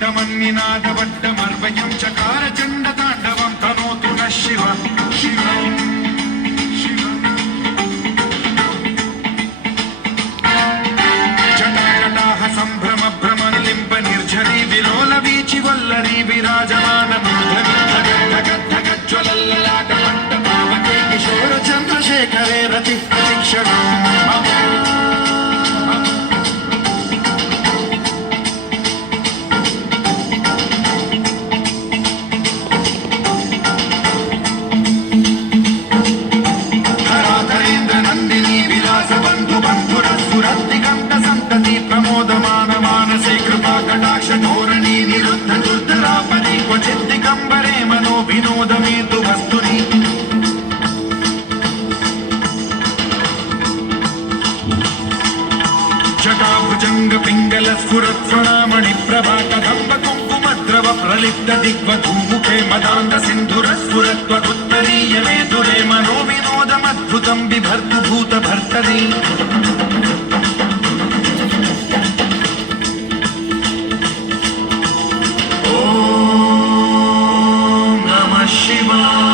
नादवड्डमर्वयं चकार चण्डताण्डवं तनोतु नः शिव शिव शिव जटाकटाह सम्भ्रम भ्रमनिलिम्ब निर्झरी विलोलवीचि वल्लरी विराजमानमूर्धनि धगद्धगद्धगज्ज्वलल्ललाटमण्डपावके किशोर चन्द्रशेखरे रतिः प्रतीक्षणम् स्फुरत्स्वणामणि प्रभा कदम्ब कुङ्कुमद्रव प्रलिप्त दिग्वधूमुखे मदान्त सिन्धुरस्फुरत्वदुत्तरीय मेधुरे मनो विनोदमद्भुतं बिभर्तु भूतभर्तरि ॐ नमः शिवाय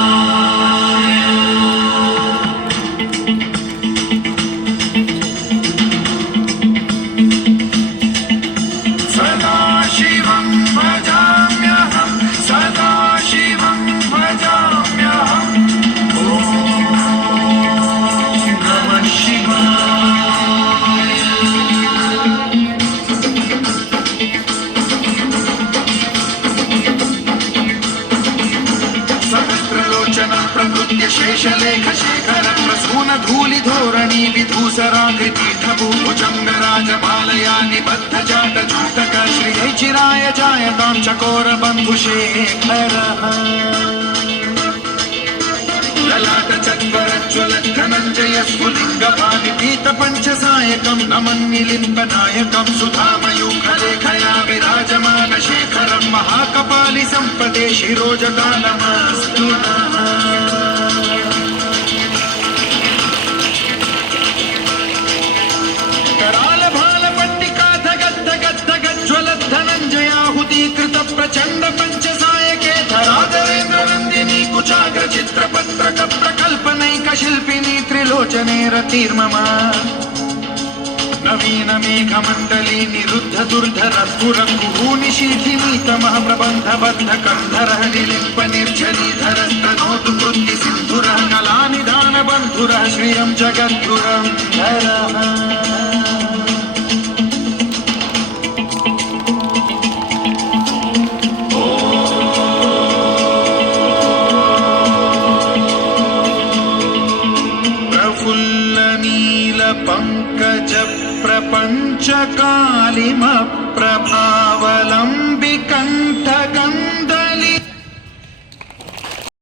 शेषलेख शेखर प्रसून धूलि धोरणी विधूसराकृतिभुजंगराजमालया निबद्ध जाट चूटक श्रिय चिराय जायतां चकोर बन्धुशेखर ललाट चत्वरज्वल धनञ्जय स्फुलिङ्गपाणि पीत पञ्चसायकं नमन्निलिम्बनायकं सुधामयूखलेखया विराजमान शेखरं महाकपालि सम्पदे शिरोजकालमस्तु प्रचंड पंचसायके धराधरेन्द्र नंदिनी कुचाग्र चित्रपत्रक प्रकल्पनैक शिल्पिनी त्रिलोचने रतिर्मम नवीन मेघमण्डली निरुद्ध दुर्धर स्फुरङ्गुनिशीथिनीतमः प्रबन्धबद्ध कन्धरः निलिम्प निर्झरीधरस्तनोतु कृत्ति सिन्धुरः कलानिधान बन्धुरः श्रियं जगद्गुरं धरः पंकज प्रपंच कालिम प्रभावलंबिकं